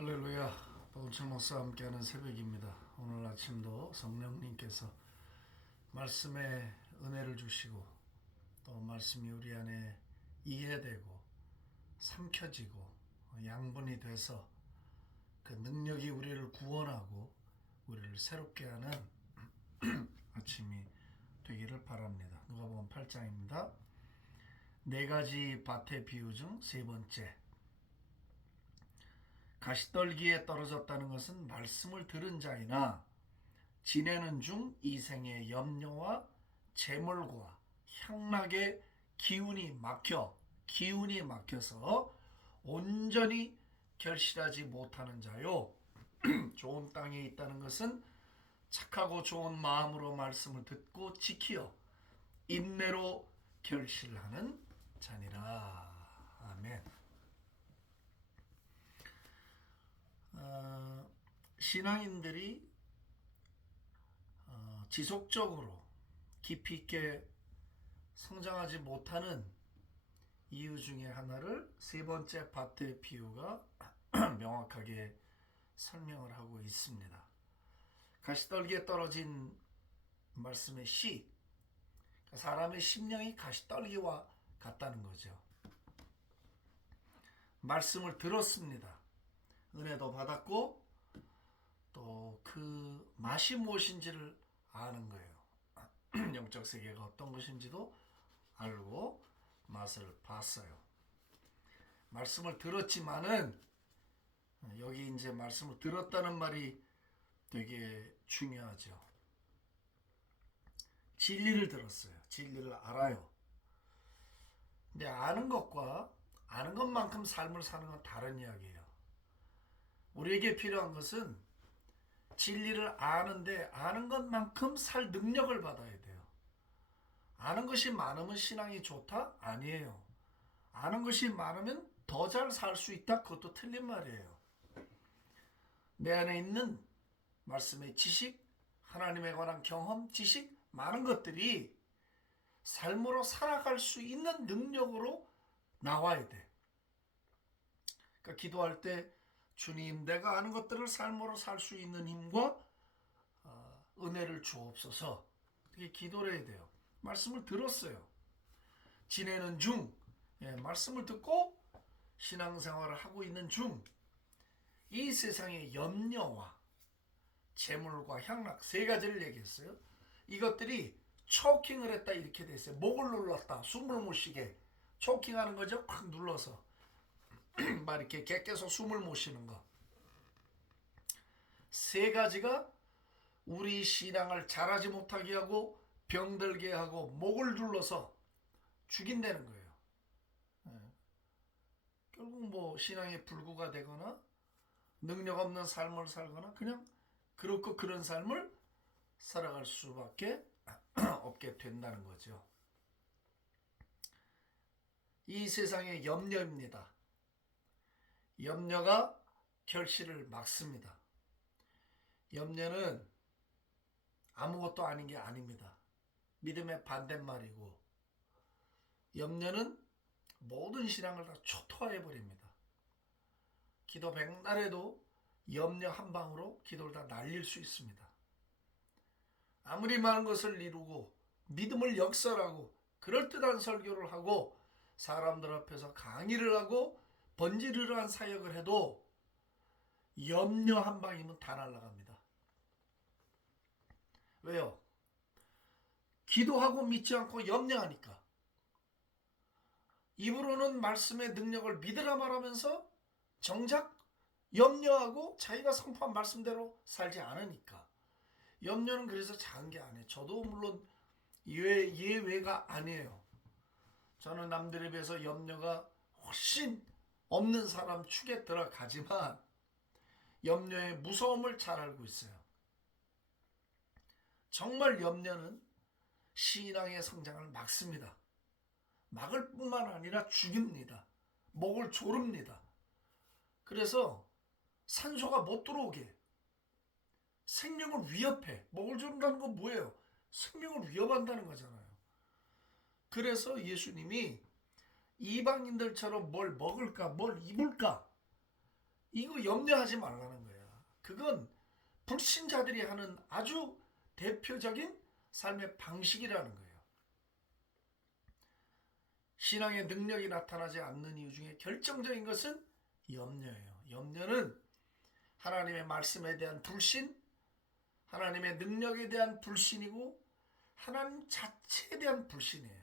할렐루야. 박은철 목사와 함께하는 새벽입니다. 오늘 아침도 성령님께서 말씀에 은혜를 주시고 또 말씀이 우리 안에 이해되고 삼켜지고 양분이 돼서 그 능력이 우리를 구원하고 우리를 새롭게 하는 아침이 되기를 바랍니다. 누가복음 8장입니다. 네 가지 밭의 비유 중 세 번째, 가시떨기에 떨어졌다는 것은 말씀을 들은 자이나 지내는 중 이생의 염려와 재물과 향락의 기운이 막혀서 온전히 결실하지 못하는 자요. 좋은 땅에 있다는 것은 착하고 좋은 마음으로 말씀을 듣고 지키어 인내로 결실하는 자니라. 아멘. 신앙인들이 지속적으로 깊이 있게 성장하지 못하는 이유 중에 하나를 세 번째 밭의 비유가 명확하게 설명을 하고 있습니다. 가시떨기에 떨어진 말씀의 씨, 사람의 심령이 가시떨기와 같다는 거죠. 말씀을 들었습니다. 은혜도 받았고 또 그 맛이 무엇인지를 아는 거예요. 영적 세계가 어떤 것인지도 알고 맛을 봤어요. 말씀을 들었지만은 여기 이제 말씀을 들었다는 말이 되게 중요하죠. 진리를 들었어요. 진리를 알아요. 근데 아는 것과 아는 것만큼 삶을 사는 건 다른 이야기예요. 우리에게 필요한 것은 진리를 아는데 아는 것만큼 살 능력을 받아야 돼요. 아는 것이 많으면 신앙이 좋다? 아니에요. 아는 것이 많으면 더 잘 살 수 있다? 그것도 틀린 말이에요. 내 안에 있는 말씀의 지식, 하나님에 관한 경험, 지식, 많은 것들이 삶으로 살아갈 수 있는 능력으로 나와야 돼. 그러니까 기도할 때 주님, 내가 아는 것들을 삶으로 살 수 있는 힘과 은혜를 주옵소서. 이렇게 기도를 해야 돼요. 말씀을 들었어요. 지내는 중, 말씀을 듣고 신앙생활을 하고 있는 중, 이 세상의 염려와 재물과 향락 세 가지를 얘기했어요. 이것들이 초킹을 했다 이렇게 돼 있어요. 목을 눌렀다, 숨을 못 쉬게 초킹하는 거죠. 팍 눌러서 막 이렇게 깨껴서 숨을 못 쉬는 거. 세 가지가 우리 신앙을 잘하지 못하게 하고 병들게 하고 목을 눌러서 죽인다는 거예요. 결국 뭐 신앙의 불구가 되거나 능력 없는 삶을 살거나 그냥 그렇고 그런 삶을 살아갈 수밖에 없게 된다는 거죠. 이 세상의 염려입니다. 염려가 결실을 막습니다. 염려는 아무것도 아닌 게 아닙니다. 믿음의 반대말이고 염려는 모든 신앙을 다 초토화해버립니다. 기도 백날에도 염려 한 방으로 기도를 다 날릴 수 있습니다. 아무리 많은 것을 이루고 믿음을 역설하고 그럴듯한 설교를 하고 사람들 앞에서 강의를 하고 번지르르한 사역을 해도 염려 한 방이면 다 날아갑니다. 왜요? 기도하고 믿지 않고 염려하니까. 입으로는 말씀의 능력을 믿으라 말하면서 정작 염려하고 자기가 선포한 말씀대로 살지 않으니까. 염려는 그래서 작은 게 아니에요. 저도 물론 예외가 아니에요. 저는 남들에 비해서 염려가 훨씬 없는 사람 축에 들어가지만 염려의 무서움을 잘 알고 있어요. 정말 염려는 신앙의 성장을 막습니다. 막을 뿐만 아니라 죽입니다. 목을 조릅니다. 그래서 산소가 못 들어오게 생명을 위협해. 목을 조른다는 건 뭐예요? 생명을 위협한다는 거잖아요. 그래서 예수님이 이방인들처럼 뭘 먹을까 뭘 입을까 이거 염려하지 말라는 거야. 그건 불신자들이 하는 아주 대표적인 삶의 방식이라는 거예요. 신앙의 능력이 나타나지 않는 이유 중에 결정적인 것은 염려예요. 염려는 하나님의 말씀에 대한 불신, 하나님의 능력에 대한 불신이고 하나님 자체에 대한 불신이에요.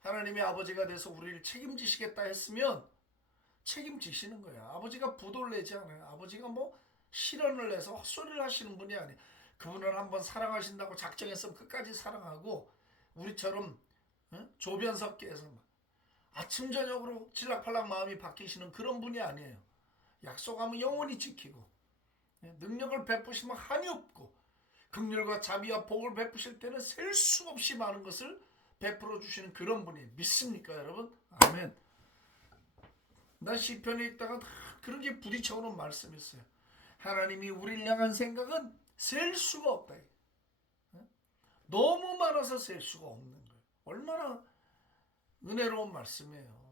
하나님의 아버지가 돼서 우리를 책임지시겠다 했으면 책임지시는 거야. 아버지가 부도를 내지 않아요. 아버지가 뭐 실언을 내서 헛소리를 하시는 분이 아니에요. 그분을 한번 사랑하신다고 작정했으면 끝까지 사랑하고 우리처럼 조변석계에서 아침 저녁으로 칠락팔락 마음이 바뀌시는 그런 분이 아니에요. 약속하면 영원히 지키고 능력을 베푸시면 한이 없고 긍휼과 자비와 복을 베푸실 때는 셀 수 없이 많은 것을 베풀어 주시는 그런 분이 믿습니까 여러분? 아멘. 난 시편에 있다가 그런 게 부딪혀오는 말씀이 있어요. 하나님이 우리를 향한 생각은 셀 수가 없다. 너무 많아서 셀 수가 없는 거예요. 얼마나 은혜로운 말씀이에요.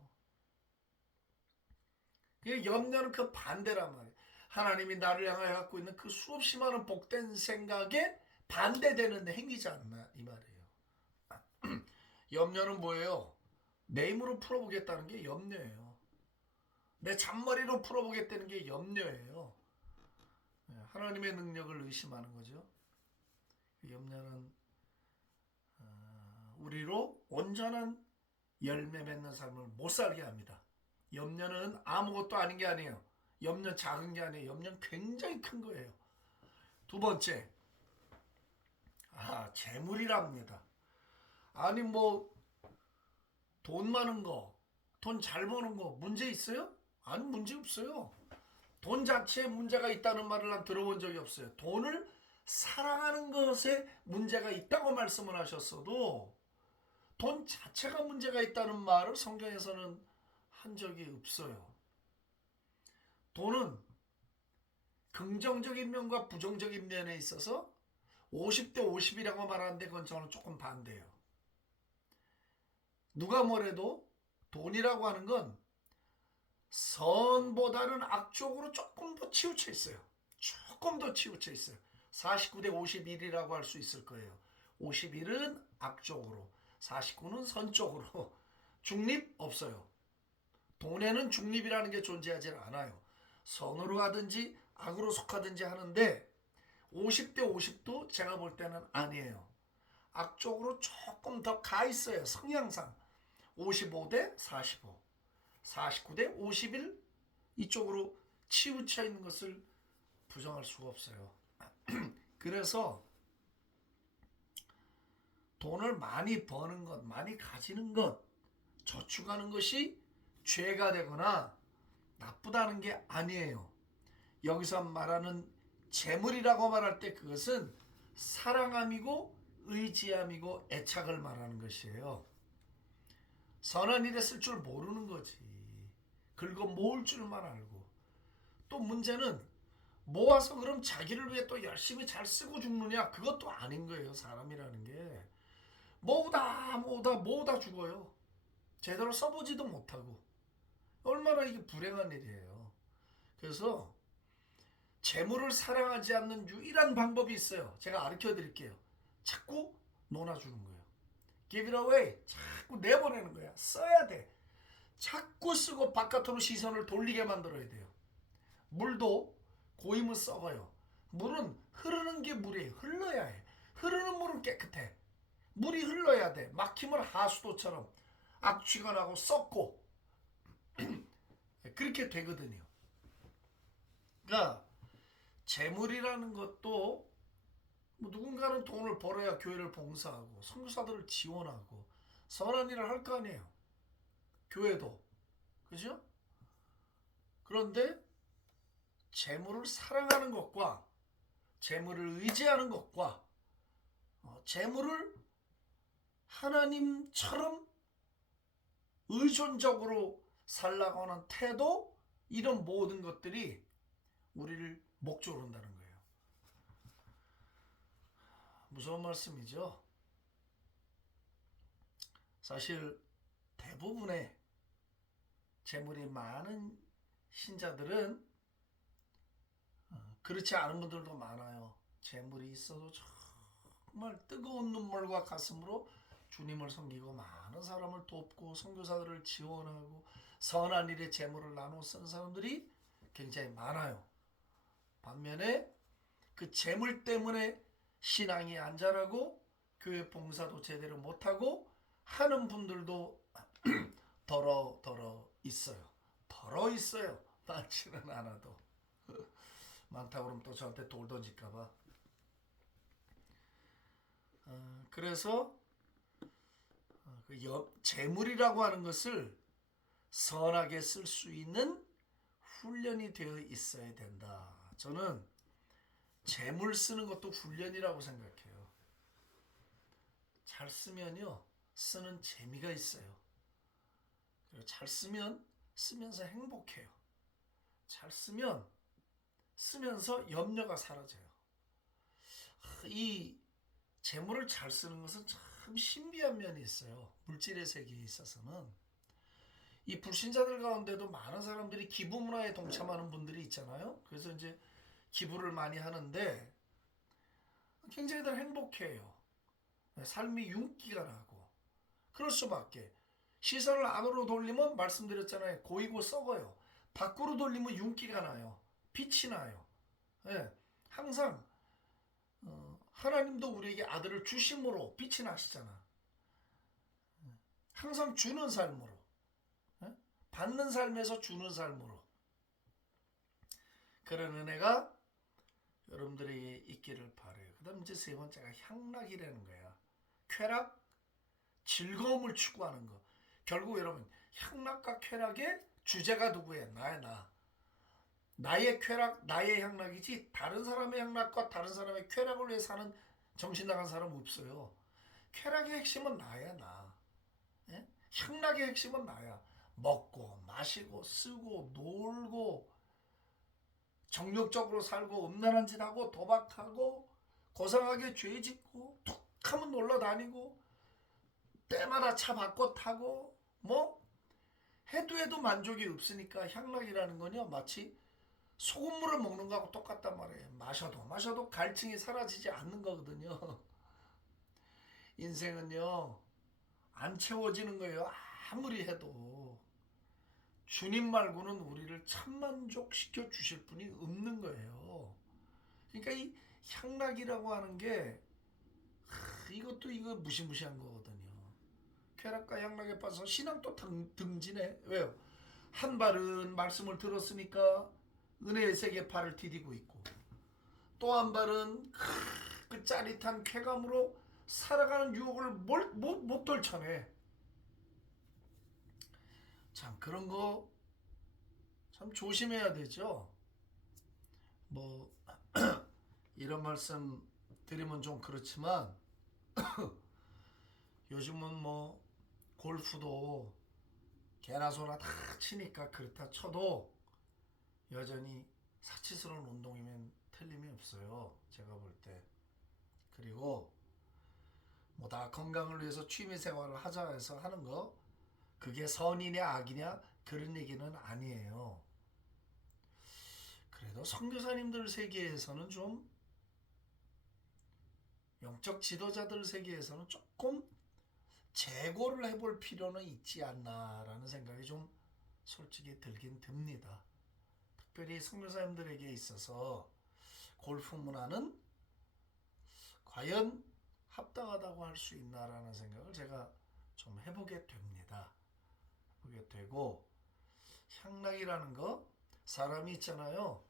염려는 그 반대란 말이에요. 하나님이 나를 향하여 갖고 있는 그 수없이 많은 복된 생각에 반대되는 행위지 않나 이 말이에요. 염려는 뭐예요? 내 힘으로 풀어보겠다는 게 염려예요. 내 잔머리로 풀어보겠다는 게 염려예요. 하나님의 능력을 의심하는 거죠. 염려는 우리로 온전한 열매 맺는 삶을 못 살게 합니다. 염려는 아무것도 아닌 게 아니에요. 염려 작은 게 아니에요. 염려는 굉장히 큰 거예요. 두 번째, 재물이랍니다. 아니 뭐 돈 많은 거, 돈 잘 버는 거 문제 있어요? 아니 문제 없어요. 돈 자체에 문제가 있다는 말을 난 들어본 적이 없어요. 돈을 사랑하는 것에 문제가 있다고 말씀을 하셨어도 돈 자체가 문제가 있다는 말을 성경에서는 한 적이 없어요. 돈은 긍정적인 면과 부정적인 면에 있어서 50대 50이라고 말하는데 그건 저는 조금 반대예요. 누가 뭐래도 돈이라고 하는 건 선보다는 악 쪽으로 조금 더 치우쳐 있어요. 조금 더 치우쳐 있어요. 49대 51이라고 할 수 있을 거예요. 51은 악 쪽으로, 49는 선 쪽으로. 중립 없어요. 돈에는 중립이라는 게 존재하지 않아요. 선으로 가든지 악으로 속하든지 하는데 50대 50도 제가 볼 때는 아니에요. 악 쪽으로 조금 더 가 있어요. 성향상. 55대 45, 49대 51 이쪽으로 치우쳐 있는 것을 부정할 수가 없어요. 그래서 돈을 많이 버는 것, 많이 가지는 것, 저축하는 것이 죄가 되거나 나쁘다는 게 아니에요. 여기서 말하는 재물이라고 말할 때 그것은 사랑함이고 의지함이고 애착을 말하는 것이에요. 선한 일에 쓸 줄 모르는 거지. 긁어 모을 줄만 알고. 또 문제는 모아서 그럼 자기를 위해 또 열심히 잘 쓰고 죽느냐? 그것도 아닌 거예요. 사람이라는 게. 모으다 죽어요. 제대로 써보지도 못하고. 얼마나 이게 불행한 일이에요. 그래서 재물을 사랑하지 않는 유일한 방법이 있어요. 제가 가르쳐 드릴게요. 자꾸 논아주는 거예요. Give it away. 자꾸 내보내는 거야. 써야 돼. 자꾸 쓰고 바깥으로 시선을 돌리게 만들어야 돼요. 물도 고이면 썩어요. 물은 흐르는 게 물이에요. 흘러야 해. 흐르는 물은 깨끗해. 물이 흘러야 돼. 막히면 하수도처럼 악취가 나고 썩고 그렇게 되거든요. 그러니까 재물이라는 것도 뭐 누군가는 돈을 벌어야 교회를 봉사하고 선교사들을 지원하고 선한 일을 할 거 아니에요. 교회도. 그죠? 그런데 재물을 사랑하는 것과 재물을 의지하는 것과 재물을 하나님처럼 의존적으로 살라고 하는 태도, 이런 모든 것들이 우리를 목조른다는 거예요. 무서운 말씀이죠. 사실 대부분의 재물이 많은 신자들은 그렇지 않은 분들도 많아요. 재물이 있어도 정말 뜨거운 눈물과 가슴으로 주님을 섬기고 많은 사람을 돕고 선교사들을 지원하고 선한 일에 재물을 나눠 쓰는 사람들이 굉장히 많아요. 반면에 그 재물 때문에 신앙이 안 자라고 교회 봉사도 제대로 못하고 하는 분들도 더러 있어요. 더러 있어요. 많지는 않아도. 많다고 그러면 또 저한테 돌 던질까봐. 그래서 재물이라고 하는 것을 선하게 쓸 수 있는 훈련이 되어 있어야 된다. 저는 재물 쓰는 것도 훈련이라고 생각해요. 잘 쓰면요, 쓰는 재미가 있어요. 그리고 잘 쓰면 쓰면서 행복해요. 잘 쓰면 쓰면서 염려가 사라져요. 이 재물을 잘 쓰는 것은 참 신비한 면이 있어요. 물질의 세계에 있어서는. 이 불신자들 가운데도 많은 사람들이 기부 문화에 동참하는 분들이 있잖아요. 그래서 이제 기부를 많이 하는데 굉장히들 행복해요. 삶이 윤기가 나고. 그럴 수밖에. 시선을 안으로 돌리면 말씀드렸잖아요. 고이고 썩어요. 밖으로 돌리면 윤기가 나요. 빛이 나요. 네, 항상 하나님도 우리에게 아들을 주심으로 빛이 나시잖아. 항상 주는 삶으로. 네? 받는 삶에서 주는 삶으로. 그런 은혜가 여러분들에게 있기를 바라요. 그 다음 이제 세 번째가 향락이라는 거야. 쾌락, 즐거움을 추구하는 거. 결국 여러분 향락과 쾌락의 주제가 누구예요? 나야 나. 나의 쾌락, 나의 향락이지 다른 사람의 향락과 다른 사람의 쾌락을 위해 사는 정신 나간 사람 없어요. 쾌락의 핵심은 나야 나. 예? 향락의 핵심은 나야. 먹고 마시고 쓰고 놀고 정욕적으로 살고 음란한 짓 하고 도박하고 고상하게 죄 짓고 툭하면 놀러 다니고 때마다 차 바꿔 타고 뭐 해도 만족이 없으니까 향락이라는 건요 마치 소금물을 먹는 거하고 똑같단 말이에요. 마셔도 갈증이 사라지지 않는 거거든요. 인생은요 안 채워지는 거예요. 아무리 해도 주님 말고는 우리를 참만족시켜 주실 분이 없는 거예요. 그러니까 이 향락이라고 하는 게 이것도 이거 무시무시한 거거든요. 쾌락과 향락에 빠져서 신앙 또 등진해. 왜요? 한 발은 말씀을 들었으니까 은혜의 세계에 발을 디디고 있고 또 한 발은 그 짜릿한 쾌감으로 살아가는 유혹을 못 떨쳐내. 참 그런 거 참 조심해야 되죠. 뭐 이런 말씀 드리면 좀 그렇지만 요즘은 뭐 골프도 개나 소나 다 치니까 그렇다 쳐도 여전히 사치스러운 운동이면 틀림이 없어요. 제가 볼 때. 그리고 뭐 다 건강을 위해서 취미 생활을 하자 해서 하는 거 그게 선이냐 악이냐 그런 얘기는 아니에요. 그래도 선교사님들 세계에서는 좀 영적 지도자들 세계에서는 조금 재고를 해볼 필요는 있지 않나라는 생각이 좀 솔직히 들긴 듭니다. 특별히 선교사님들에게 있어서 골프 문화는 과연 합당하다고 할 수 있나라는 생각을 제가 좀 해보게 됩니다. 해보게 되고 향락이라는 거 사람이 있잖아요.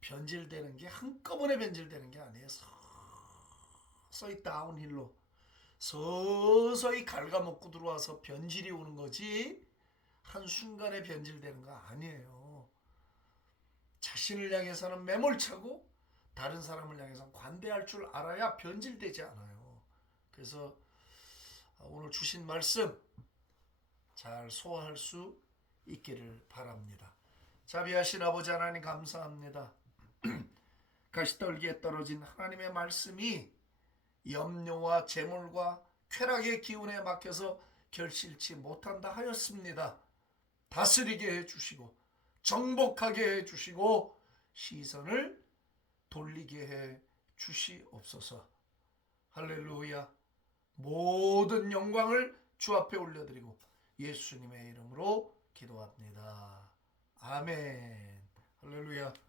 변질되는 게 한꺼번에 변질되는 게 아니에요. 서서히 다운힐로 서서히 갉아먹고 들어와서 변질이 오는 거지 한순간에 변질되는 거 아니에요. 자신을 향해서는 매몰차고 다른 사람을 향해서는 관대할 줄 알아야 변질되지 않아요. 그래서 오늘 주신 말씀 잘 소화할 수 있기를 바랍니다. 자비하신 아버지 하나님 감사합니다. 가시떨기에 떨어진 하나님의 말씀이 염려와 재물과 쾌락의 기운에 막혀서 결실치 못한다 하였습니다. 다스리게 해주시고 정복하게 해주시고 시선을 돌리게 해 주시옵소서. 할렐루야. 모든 영광을 주 앞에 올려드리고 예수님의 이름으로 기도합니다. 아멘. 할렐루야.